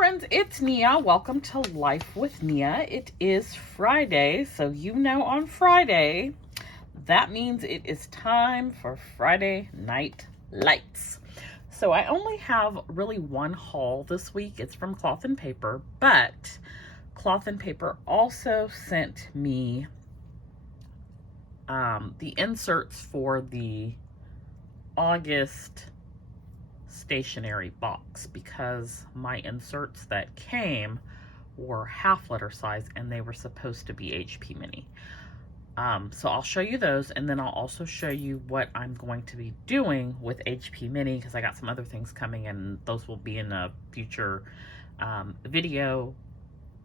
friends, it's Nia. Welcome to Life with Nia. It is Friday, so you know on Friday, that means it is time for Friday Night Lights. So I only have really one haul this week. It's from Cloth and Paper, but Cloth and Paper also sent me the inserts for the August stationery box, because my inserts that came were half letter size and they were supposed to be HP mini. So I'll show you those, and then I'll also show you what I'm going to be doing with HP mini, because I got some other things coming and those will be in a future video.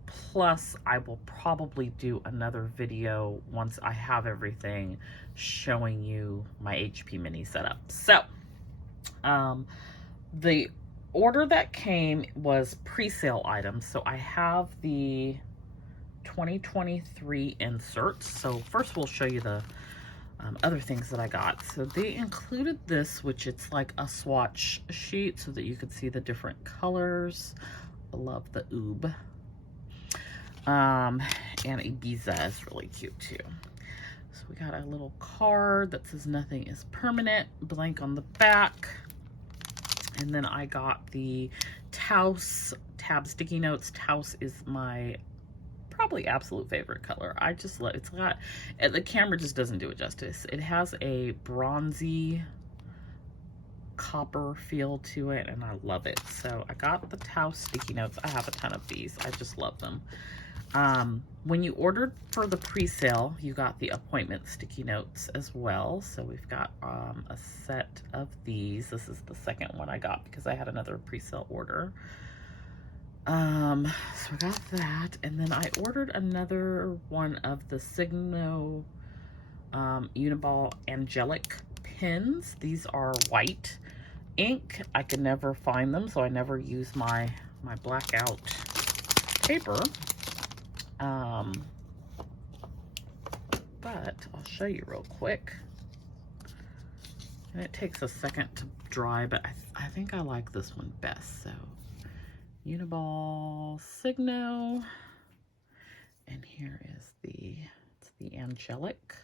Plus I will probably do another video once I have everything showing you my HP mini setup. So the order that came was pre-sale items. So I have the 2023 inserts. So first we'll show you the other things that I got. So they included this, which it's like a swatch sheet so that you could see the different colors. I love the oob. And Ibiza is really cute too. So we got a little card that says nothing is permanent, blank on the back. And then I got the Taos tab sticky notes. Taos is my probably absolute favorite color. I just love it's got, the camera just doesn't do it justice. It has a bronzy copper feel to it and I love it. So I got the Taos sticky notes. I have a ton of these. I just love them. When you ordered for the pre-sale, you got the appointment sticky notes as well. So we've got a set of these. This is the second one I got because I had another pre-sale order. So I got that, and then I ordered another one of the Signo Uniball Angelic pins. These are white ink. I could never find them, so I never use my blackout paper. But I'll show you real quick. And it takes a second to dry, but I think I like this one best. So Uniball Signo, and here is it's the Angelic.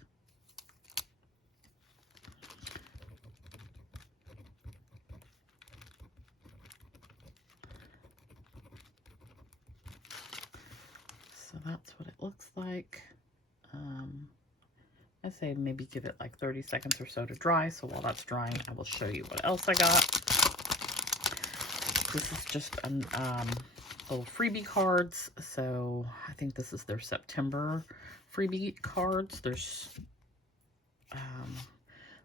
So that's what it looks like. I say maybe give it like 30 seconds or so to dry. So while that's drying, I will show you what else I got. This is just little freebie cards. So I think this is their September freebie cards. There's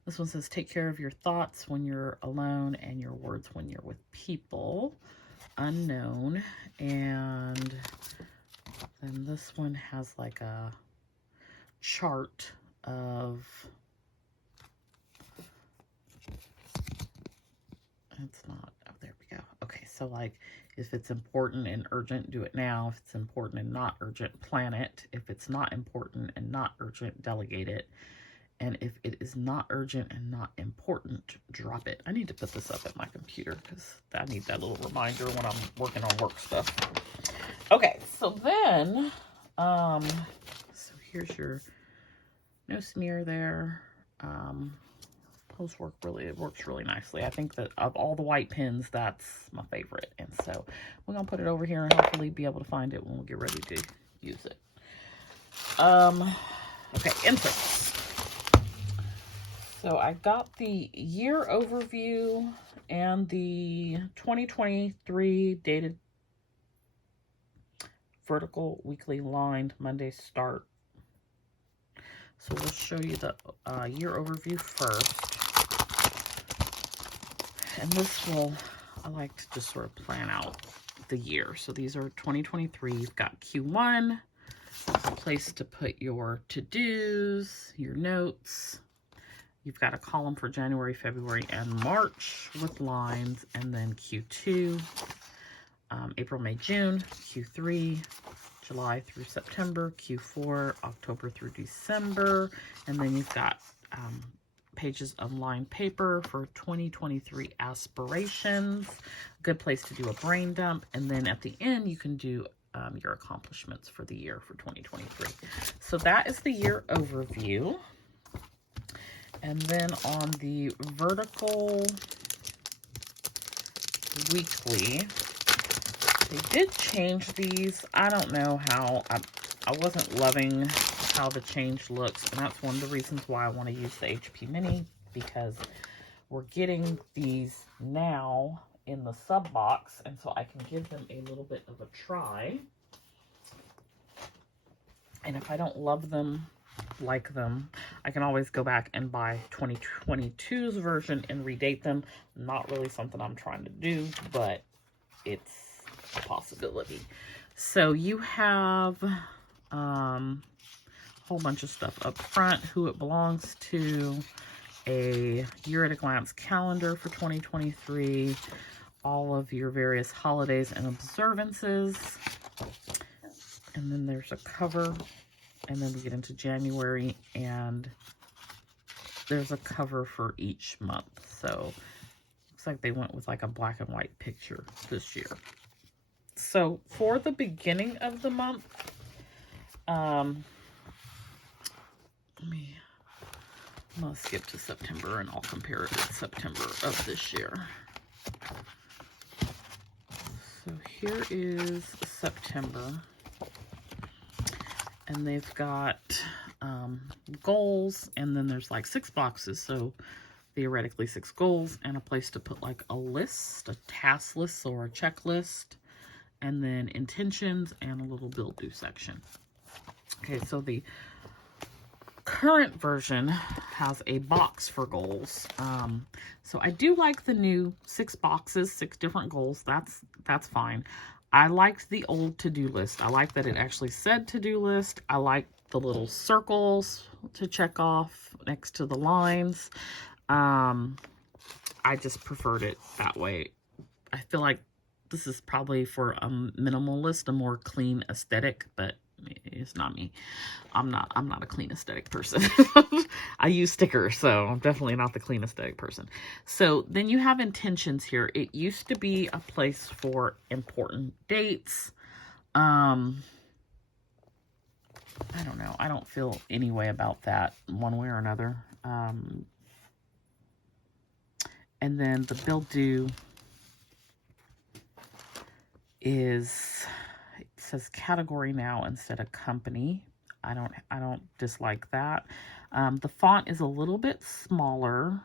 this one says, take care of your thoughts when you're alone and your words when you're with people. Unknown. And then this one has like a chart of, it's not, oh, there we go. Okay, so like if it's important and urgent, do it now. If it's important and not urgent, plan it. If it's not important and not urgent, delegate it. And if it is not urgent and not important, drop it. I need to put this up at my computer because I need that little reminder when I'm working on work stuff. Okay, so then, so here's your no smear there. Post work it works really nicely. I think that of all the white pens, that's my favorite. And so we're gonna put it over here and hopefully be able to find it when we get ready to use it. Okay, inserts. So I got the year overview and the 2023 dated vertical weekly lined Monday start. So we'll show you the year overview first. And this will, I like to just sort of plan out the year. So these are 2023. You've got Q1, a place to put your to-dos, your notes. You've got a column for January, February, and March with lines. And then Q2, April, May, June, Q3, July through September, Q4, October through December, and then you've got pages of lined paper for 2023 aspirations, good place to do a brain dump. And then at the end, you can do your accomplishments for the year for 2023. So that is the year overview. And then on the vertical weekly, they did change these. I don't know how. I wasn't loving how the change looks, and that's one of the reasons why I want to use the HP Mini, because we're getting these now in the sub box, and so I can give them a little bit of a try. And if I don't love them, like them, I can always go back and buy 2022's version and redate them. Not really something I'm trying to do, but it's a possibility. So you have a whole bunch of stuff up front, who it belongs to, a year at a glance calendar for 2023, all of your various holidays and observances, and then there's a cover, and then we get into January, and there's a cover for each month. So looks like they went with like a black and white picture this year. So for the beginning of the month, I'm gonna skip to September and I'll compare it with September of this year. So here is September, and they've got goals, and then there's like 6 boxes, so theoretically 6 goals, and a place to put like a list, a task list or a checklist, and then intentions and a little bill due section. Okay, so the current version has a box for goals. So I do like the new 6 boxes, 6 different goals. That's fine. I liked the old to-do list. I like that it actually said to-do list. I like the little circles to check off next to the lines. I just preferred it that way. I feel like this is probably for a minimalist, a more clean aesthetic, but it's not me. I'm not a clean aesthetic person. I use stickers, so I'm definitely not the clean aesthetic person. So then you have intentions here. It used to be a place for important dates. I don't know. I don't feel any way about that one way or another. And then the bill due is, it says category now instead of company. I don't dislike that. The font is a little bit smaller.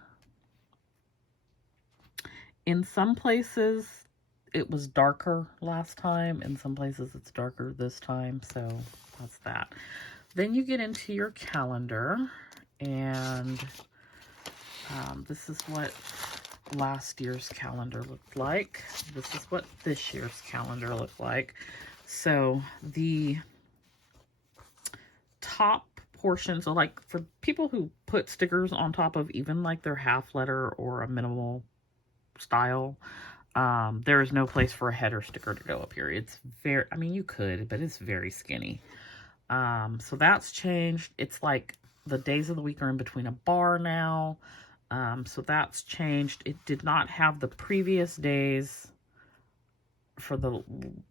In some places it was darker last time. In some places it's darker this time. So that's that. Then you get into your calendar, and this is what last year's calendar looked like. This is what this year's calendar looked like. So the top portion, so like for people who put stickers on top of even like their half letter or a minimal style, there is no place for a header sticker to go up here. It's very, I mean, you could, but it's very skinny. So that's changed. It's like the days of the week are in between a bar now. So that's changed. It did not have the previous days for the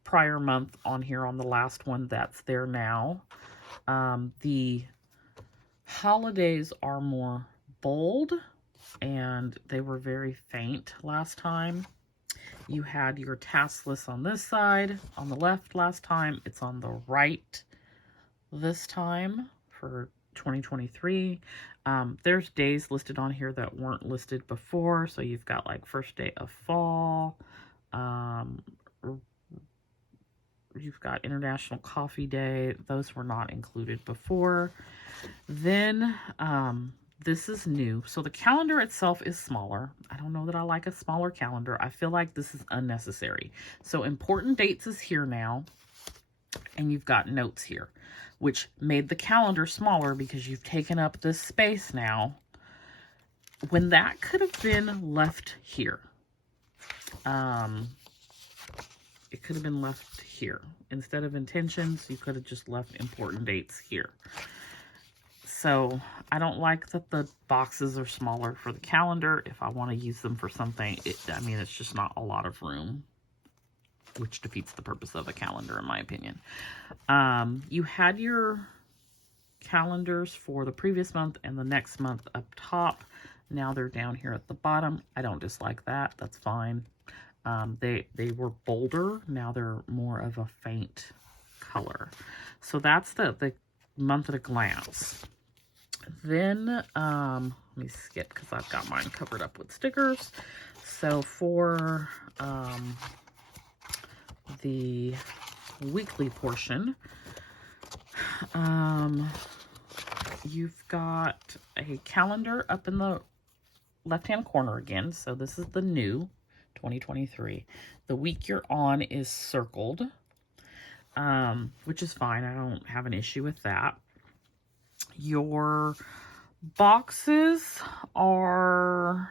prior month on here on the last one. That's there now. The holidays are more bold, and they were very faint last time. You had your task list on this side, on the left last time. It's on the right this time for 2023. There's days listed on here that weren't listed before. So you've got like first day of fall. You've got International Coffee Day. Those were not included before. Then this is new. So the calendar itself is smaller. I don't know that I like a smaller calendar. I feel like this is unnecessary. So important dates is here now. And you've got notes here, which made the calendar smaller because you've taken up this space now, when that could have been left here. It could have been left here. Instead of intentions, you could have just left important dates here. So I don't like that the boxes are smaller for the calendar. If I want to use them for something, I mean, it's just not a lot of room, which defeats the purpose of a calendar, in my opinion. You had your calendars for the previous month and the next month up top. Now they're down here at the bottom. I don't dislike that. That's fine. They were bolder. Now they're more of a faint color. So that's the month at a glance. Then, let me skip because I've got mine covered up with stickers. So for the weekly portion, you've got a calendar up in the left-hand corner again. So this is the new 2023. The week you're on is circled, which is fine. I don't have an issue with that. Your boxes are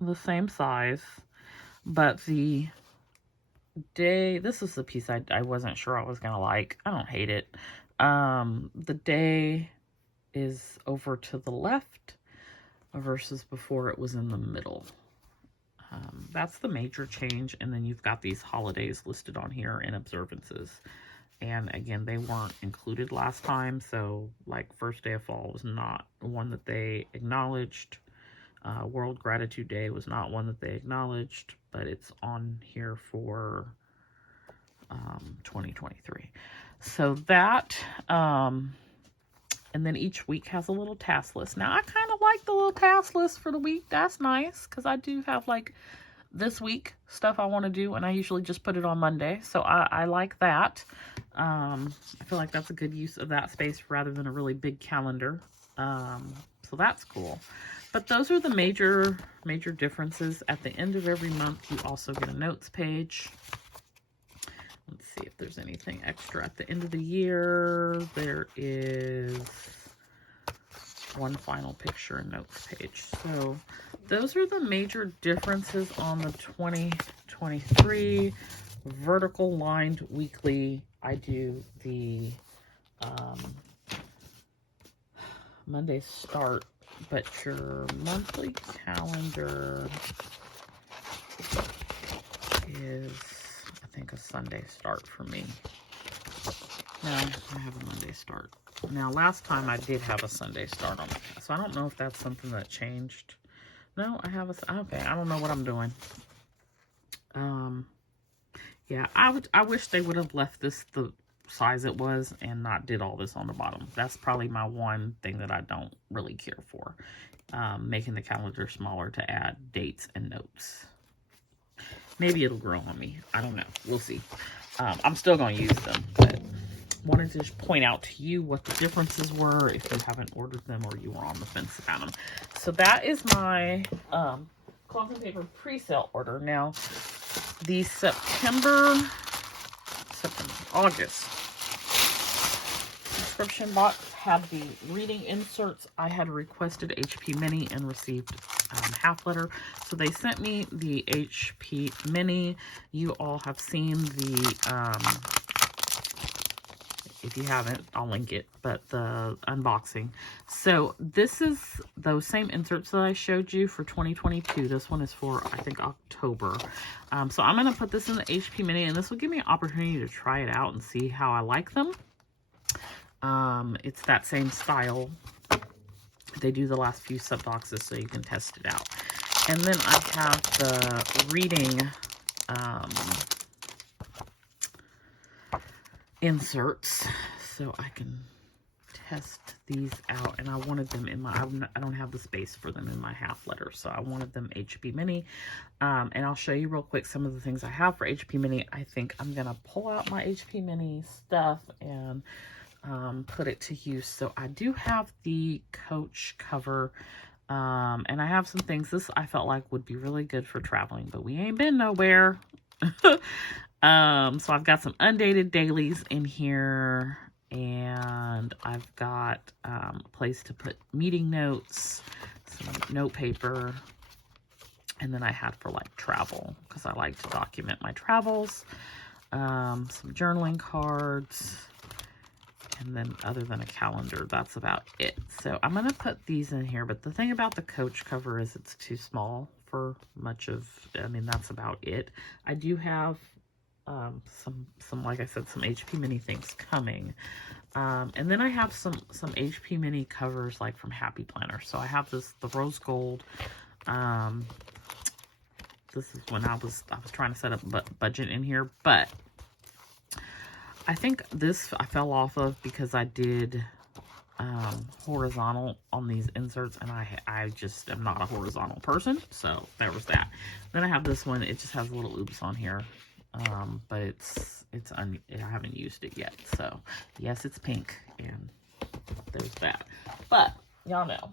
the same size, but the day, this is the piece I wasn't sure I was going to like. I don't hate it. The day is over to the left versus before it was in the middle. That's the major change. And then you've got these holidays listed on here and observances. And again, they weren't included last time. So like first day of fall was not one that they acknowledged. World Gratitude Day was not one that they acknowledged, but it's on here for 2023. So that, and then each week has a little task list. Now I kind of like the little task list for the week. That's nice because I do have like this week stuff I want to do, and I usually just put it on Monday. So I like that. I feel like that's a good use of that space rather than a really big calendar. So that's cool. But those are the major differences. At the end of every month, you also get a notes page. Let's see if there's anything extra. At the end of the year, there is one final picture and notes page. So those are the major differences on the 2023 vertical lined weekly. I do the Monday start, but your monthly calendar is, I think, a Sunday start for me. No, I have a Monday start. Now, last time I did have a Sunday start on it, so I don't know if that's something that changed. No, I have a, okay, I don't know what I'm doing. Yeah, I wish they would have left this the size it was and not did all this on the bottom. That's probably my one thing that I don't really care for. Making the calendar smaller to add dates and notes. Maybe it'll grow on me. I don't know. We'll see. I'm still going to use them, but wanted to just point out to you what the differences were if you haven't ordered them or you were on the fence about them. So that is my cloth and paper pre-sale order. Now, the August subscription box had the reading inserts. I had requested HP Mini and received half letter. So they sent me the HP Mini. You all have seen the, if you haven't, I'll link it, but the unboxing. So this is those same inserts that I showed you for 2022. This one is for, I think, October. So I'm going to put this in the HP Mini, and this will give me an opportunity to try it out and see how I like them. It's that same style. They do the last few sub boxes so you can test it out. And then I have the reading inserts so I can test these out. And I wanted them in my, I don't have the space for them in my half letter, so I wanted them HP Mini. And I'll show you real quick some of the things I have for HP Mini. I think I'm gonna pull out my HP Mini stuff and put it to use. So I do have the Coach cover, and I have some things this I felt like would be really good for traveling, but we ain't been nowhere. So I've got some undated dailies in here, and I've got a place to put meeting notes, some note paper, and then I had for like travel, because I like to document my travels, some journaling cards, And then other than a calendar, that's about it. So I'm going to put these in here. But the thing about the Coach cover is it's too small for much of, I mean, that's about it. I do have some, like I said, some HP Mini things coming. And then I have some HP Mini covers like from Happy Planner. So I have the rose gold. This is when I was trying to set up budget in here, but I think this I fell off of because I did horizontal on these inserts, and I just am not a horizontal person, so there was that. Then I have this one. It just has a little oops on here, but I haven't used it yet. So yes, it's pink, and there's that. But y'all know,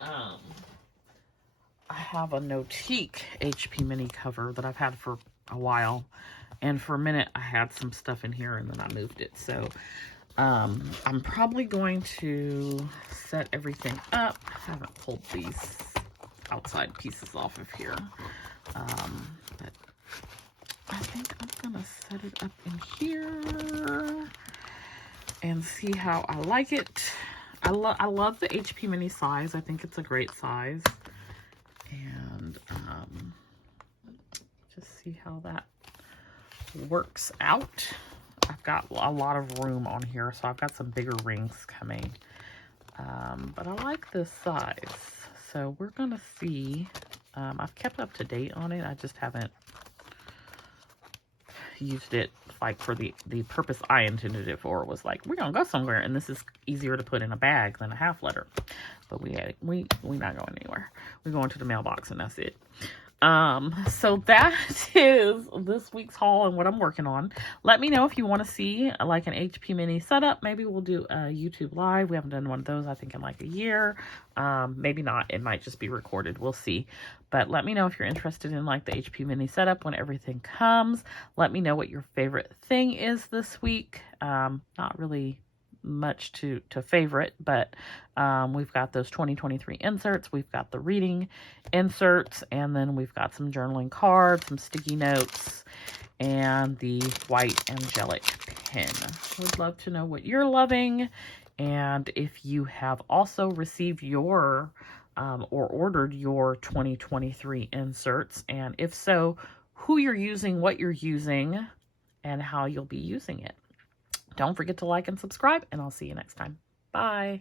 I have a Notique HP Mini cover that I've had for a while. And for a minute, I had some stuff in here, and then I moved it. So, I'm probably going to set everything up. I haven't pulled these outside pieces off of here. But I think I'm going to set it up in here and see how I like it. I love the HP Mini size. I think it's a great size. And just see how that works out. I've got a lot of room on here, so I've got some bigger rings coming. But I like this size. So we're going to see. I've kept up to date on it. I just haven't used it like for the purpose I intended it for. Was like, we're going to go somewhere, and this is easier to put in a bag than a half letter. But we're not going anywhere. We're going to the mailbox, and that's it. So that is this week's haul and what I'm working on. Let me know if you want to see like an HP Mini setup. Maybe we'll do a YouTube live. We haven't done one of those, I think, in like a year. Maybe not. It might just be recorded. We'll see. But let me know if you're interested in like the HP Mini setup when everything comes. Let me know what your favorite thing is this week. Not really much to favorite, but we've got those 2023 inserts, we've got the reading inserts, and then we've got some journaling cards, some sticky notes, and the white angelic pen. Would love to know what you're loving, and if you have also received your or ordered your 2023 inserts, and if so, who you're using, what you're using, and how you'll be using it. Don't forget to like and subscribe, and I'll see you next time. Bye.